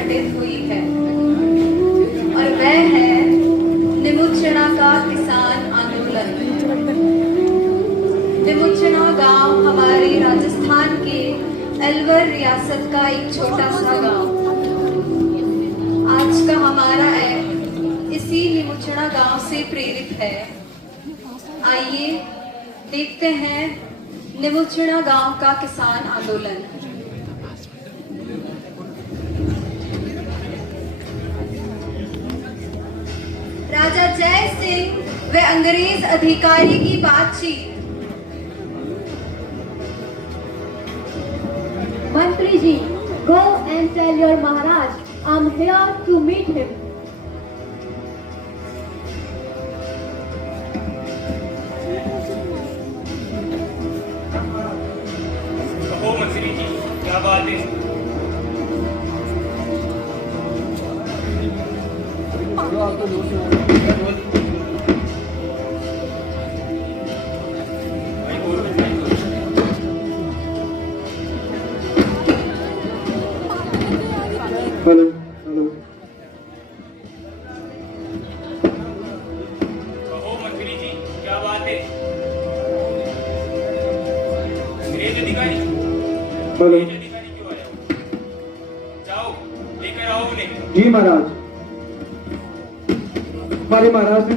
संगठित हुई है और वह है निमुचना का किसान आंदोलन। निमुचना गांव हमारे राजस्थान के अलवर रियासत का एक छोटा सा गांव। आज का हमारा ऐप इसी निमुचना गांव से प्रेरित है। आइए देखते हैं निमुचना गांव का किसान आंदोलन। राजा जय सिंह व अंग्रेज अधिकारी की बातचीत। मंत्री जी, go and tell your Maharaj I'm here to meet him. कहो मंत्री जी, क्या बात है? Hello hello. कहो मंत्री जी, क्या बात है? अंग्रेज अधिकारी? हेलो। अंग्रेज अधिकारी क्यों आया? जाओ लेकर आओ उन्हें। जी महाराज। हमारे महाराज ने।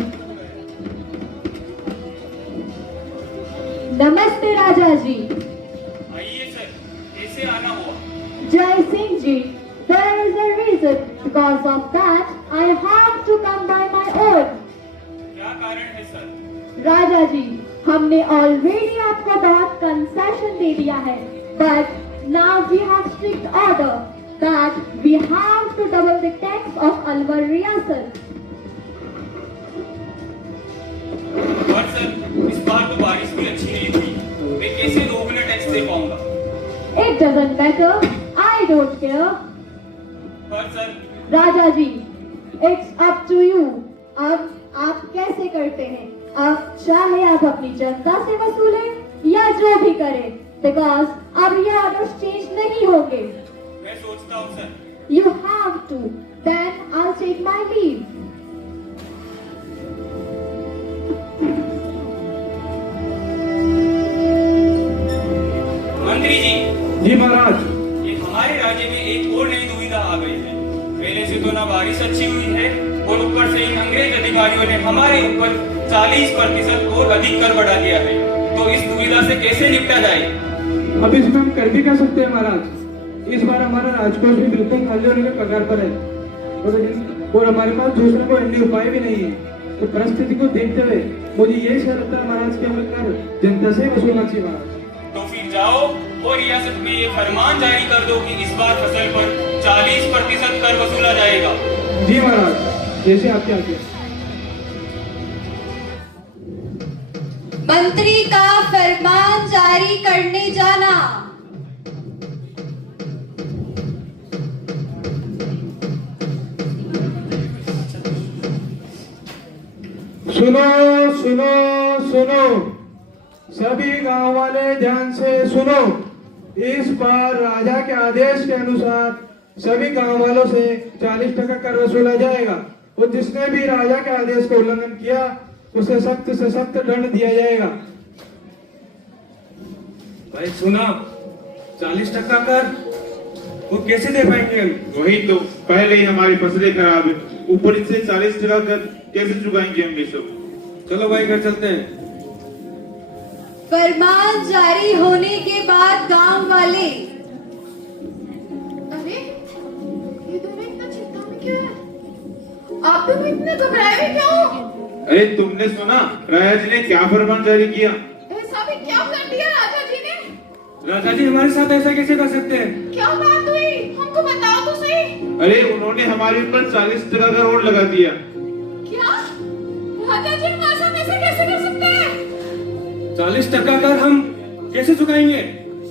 नमस्ते राजा जी। आइए सर, कैसे आना हुआ? Jai Singh ji, there is a reason. Because of that, I have to come by my own. क्या कारण है सर? राजा जी, हमने ऑलरेडी आपको बहुत कंसेशन दे दिया है, but now we have strict order that we have to double the tax of Alwar Riyasat. पर sir, इस बार तो बारिश भी अच्छी नहीं थी, मैं कैसे दोगुना टैक्स दे पाऊंगा? It doesn't matter. I don't care. पर sir, Raja ji, it's up to you. अब आप कैसे करते हैं? अब चाहे आप अपनी जनता से वसूलें या जो भी करें, because अब ये ऑर्डर्स चेंज नहीं होंगे। मैं सोचता हूँ sir. You have to. Then I'll take my leave. मंत्री जी, जी महाराज। ये हमारे राज्य में एक और नई दुविधा आ गई है। पहले से तो ना बारिश अच्छी हुई है और ऊपर से इन अंग्रेज अधिकारियों ने हमारे ऊपर 40% और अधिक कर बढ़ा दिया है। तो इस दुविधा से कैसे निपटा जाए? अब इसमें हम कर भी क्या सकते हैं महाराज? इस बार हमारा राजकोष भी बिल्कुल खाली होने के कगार पर है और हमारे पास दूसरा कोई अन्य उपाय भी नहीं है। तो परिस्थिति को देखते हुए मुझे ये ख्याल लगता है महाराज के हमें कर जनता से वसूलना चाहिए महाराज। तो फिर जाओ और रियासत में ये फरमान जारी कर दो कि इस बार फसल पर 40% कर वसूला जाएगा। जी महाराज, जैसे आपकी आज्ञा। मंत्री का फरमान जारी करने जाना। सुनो सुनो सुनो, सभी गांव वाले ध्यान से सुनो। इस बार राजा के आदेश के अनुसार सभी गांव वालों से 40% कर वसूला जाएगा और जिसने भी राजा के आदेश का उल्लंघन किया उसे सख्त से सख्त दंड दिया जाएगा। भाई सुना, 40% कर वो कैसे दे पाएंगे हम? वही तो, पहले ही हमारी फसलें खराब है, ऊपर इससे 40% कर कैसे चुकाएंगे हम ये सब? चलो भाई घर चलते हैं। फरमान जारी होने के बाद गांव वाले। अरे ये दोनों इतना चिंता में क्यों है? आप दोनों इतने घबराए हुए क्यों? अरे तुमने सुना राजा जी ने क्या फरमान जारी किया? ऐसा भी क्या कर दिया राजा जी ने? राजा जी हमारे साथ ऐसा कैसे कर सकते हैं? क्या बात हुई? हमको बताओ तो सही। अरे उन्होंने हमारे ऊपर 40% का और लगा दिया। क्या? राजा जी हमारे साथ ऐसा कैसे कर सकते हैं? 40% कर हम कैसे चुकाएंगे?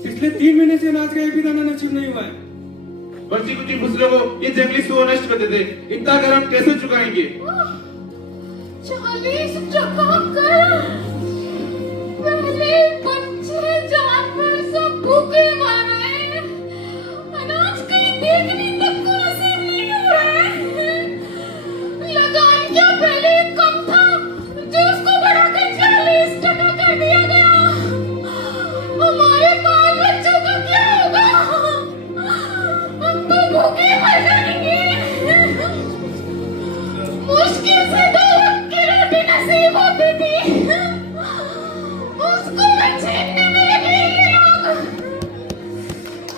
पिछले 3 महीने से अनाज का एक भी दाना नसीब नहीं हुआ है। बची कुछ फसलों को ये जंगली सुअर नष्ट कर देते, इतना कर हम कैसे चुकाएंगे? 40% कर। पहले बच्चे जानवर सब भूखे मर रहे हैं, अनाज कहीं देखने तक को नसीब भूखे मर जाएंगे। मुश्किल से 2 वक्त की रोटी नसीब होती थी, उसको मैं छीनने में लगे ये लोग।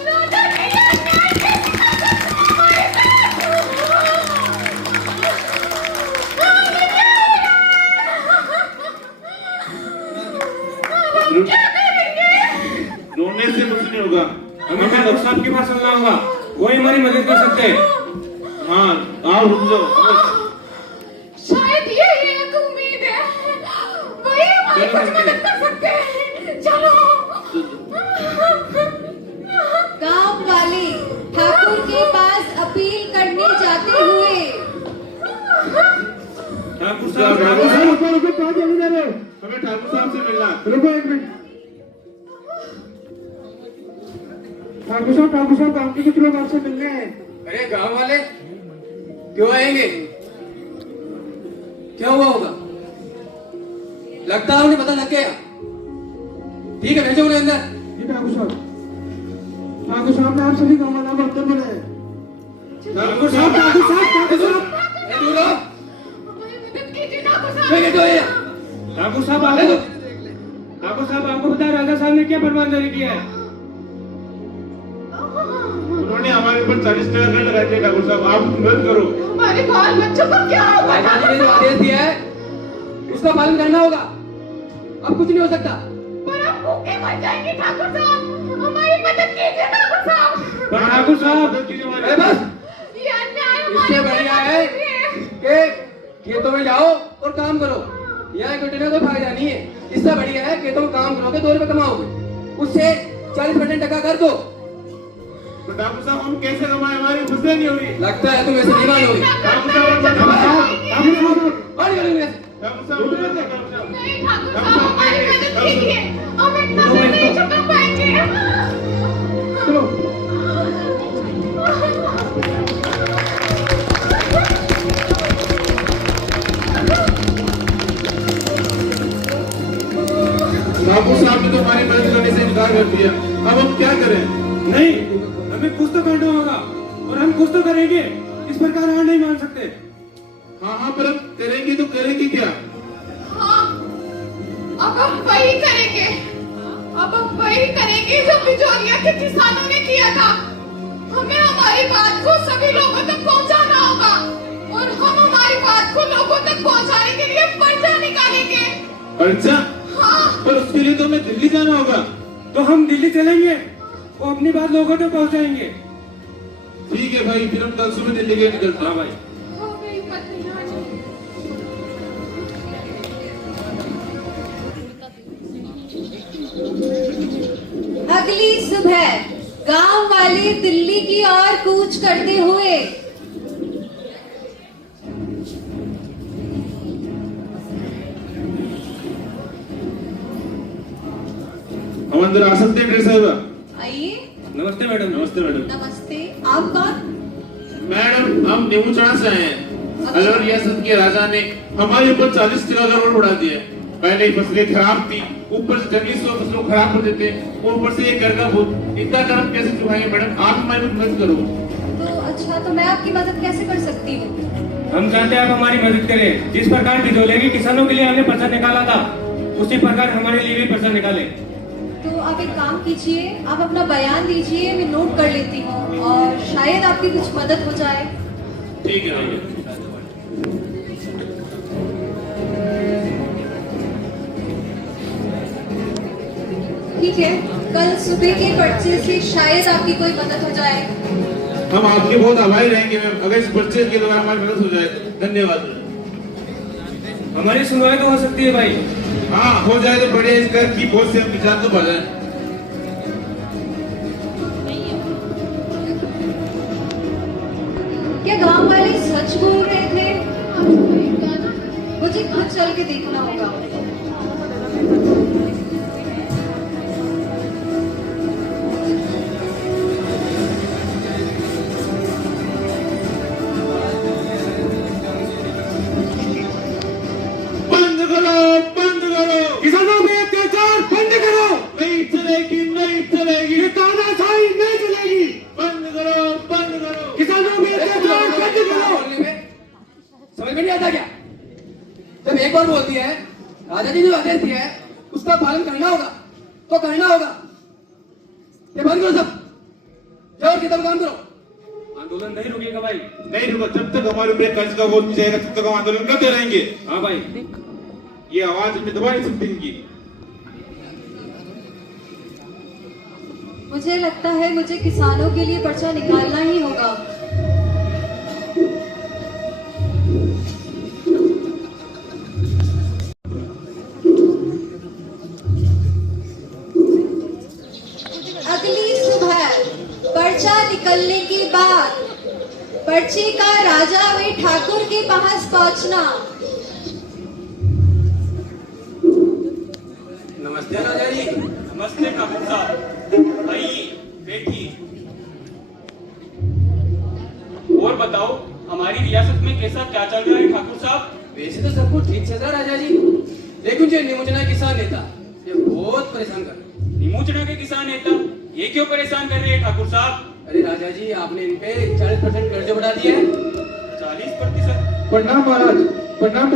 राजा के ये अन्याय कैसे कर सकते हैं हमारे साथ? हमें क्या क्या करेंगे? रोने से कुछ नहीं होगा। हमें ठाकुर साहब के पास चलना होगा, वही हमारी मदद कर सकते हैं। हाँ आओ रुक जाओ। शायद यही एक उम्मीद है, वही हमारी कुछ मदद कर सकते हैं। चलो। गांव वाले ठाकुर के पास अपील करने जाते हुए ठाकुर रुको साहब रुको रुको, कहाँ चले जा रहे हो? हमें ठाकुर साहब से मिलना। रुको 1 मिनट। ठाकुर साहब गांव के कुछ लोग आपसे मिलने हैं। अरे गांव वाले क्यों आएंगे? क्या हुआ होगा? लगता है उन्हें पता लग गया। ठीक है, भेजो उन्हें अंदर। जी ठाकुर साहब ने आप सभी गाँव वालों को अंदर बुलाया है। ठाकुर साहब ठाकुर साहब ठाकुर साहब ए, दूर रहो। हमारी मदद कीजिए ठाकुर साहब। भेजो तो ये। ठाकुर साहब आपको पता है राजा साहब ने क्या फरमान जारी किया है? उन्होंने हमारे ऊपर 40 टका कर लगाए थे। ठाकुर साहब आप मदद करो। हमारे बाल बच्चों को क्या होगा? राजा जी ने जो आदेश दिया है उसका पालन करना होगा। अब कुछ नहीं हो सकता। पर हम भूखे मर जाएंगे ठाकुर साहब, हमारी मदद कीजिए ठाकुर साहब। पर ठाकुर साहब मदद कीजिए हमारी। अरे बस, ये अन्याय इससे बढ़िया है कि खेतों में जाओ और काम करो। यहाँ घुटने का कोई फायदा नहीं है। इससे बढ़िया है खेतों में काम करोगे, 2 रुपए कमाओगे, उससे 40% टका कर दो। तो ठाकुर साहब हम कैसे कमाए? हमारी फसलें नहीं हो रही। लगता है तुम ऐसे नहीं मानोगे। ठाकुर साहब और करूंगा ऐसे। ठाकुर साहब नहीं ठाकुर साहब, हमारी मदद कीजिए, हम इतना भी नहीं चुका पाएंगे। ठाकुर साहब ने तो हमारी मदद करने से इनकार कर दिया। अब हम क्या करें? नहीं, हमें कुछ तो करना होगा और हम कुछ तो करेंगे। इस प्रकार हार नहीं मान सकते। हाँ पर अब करेंगे तो करेंगे क्या? हाँ, अब हम वही करेंगे। अब हम वही करेंगे जो बिजोरिया के किसानों ने किया था। हमें हमारी बात को सभी लोगों तक पहुंचाना होगा और हम हमारी बात को लोगों तक पहुंचाने के लिए पर्चा निकालेंगे। पर्चा? हाँ, पर उसके लिए तो हमें दिल्ली जाना होगा। तो हम दिल्ली चलेंगे, वो अपनी बात लोगों तक पहुंचाएंगे। ठीक है भाई, फिर हम कल सुबह दिल्ली के निकलते हैं। हाँ भाई। हो गई पत्नी आज। अगली सुबह गांव वाले दिल्ली की ओर कूच करते हुए हम अंदर आ सकते हैं ड्रेस साहब? आइए। नमस्ते मैडम। नमस्ते मैडम। नमस्ते, आप कौन? मैडम हम नीमूचढ़ा से आए हैं। अलवर रियासत के राजा ने हमारे ऊपर 40 टका का रोड उड़ा दिया। पहले ही फसलें खराब थी, ऊपर से जंगली फसलों खराब हो देते, ऊपर से ये कर का भूत। इतना कर हम कैसे चुकाएंगे मैडम? आप हमारी मदद करो। तो अच्छा, तो मैं आपकी मदद कैसे कर सकती हूँ? हम चाहते हैं आप हमारी मदद करें। जिस प्रकार बिजोले के किसानों के लिए हमने पर्चा निकाला था, उसी प्रकार हमारे लिए भी पर्चा निकाले। तो आप एक काम कीजिए, आप अपना बयान दीजिए, मैं नोट कर लेती हूँ और शायद आपकी कुछ मदद हो जाए। ठीक है भैया। ठीक है, कल सुबह के पर्चे से शायद आपकी कोई मदद हो जाए। हम आपके बहुत आभारी रहेंगे मैम, अगर इस पर्चे के द्वारा हमारी मदद हो जाए। धन्यवाद। हमारी सुनवाई तो हो सकती है भाई। हाँ हो जाए तो बढ़िया। इस कर की बोझ से हम निजात तो पा जाए। क्या गांव वाले सच बोल रहे थे? मुझे खुद चल के देखना होगा। बंद करो, बंद करो। किसानों पे अत्याचार बंद करो। नहीं चलेगी, नहीं चलेगी। ये तानाशाही नहीं चलेगी। बंद करो, बंद करो। किसान और बोल दिया है, राजा जी ने जो आदेश दिया है उसका पालन करना होगा, तो करना होगा। ये बंद करो सब, जाओ किताब काम करो। आंदोलन नहीं रुकेगा भाई। नहीं रुका, जब तक हमारे ऊपर कर्ज का बोझ नहीं जाएगा तब तक हम आंदोलन करते रहेंगे। हाँ भाई, ये आवाज में दबा नहीं सकते इनकी। मुझे लगता है मुझे किसानों के लिए पर्चा निकालना ही होगा। अगली सुबह पर्चा निकलने के बाद पर्चे का राजा व ठाकुर के पास पहुंचना। नमस्ते राजा जी। नमस्ते ठाकुर साहब, आइए बैठिए। और बताओ हमारी रियासत में कैसा क्या चल रहा है ठाकुर साहब? वैसे तो सब कुछ ठीक चल रहा है राजा जी, लेकिन जो निमोचना किसान नेता ये बहुत परेशान कर रहे हैं। निमोचना के किसान नेता ये क्यों परेशान कर रहे हैं ठाकुर साहब? अरे राजा जी, आपने इन पे 40% कर्ज बढ़ा दिया है। 40%? प्रणाम महाराज, प्रणाम।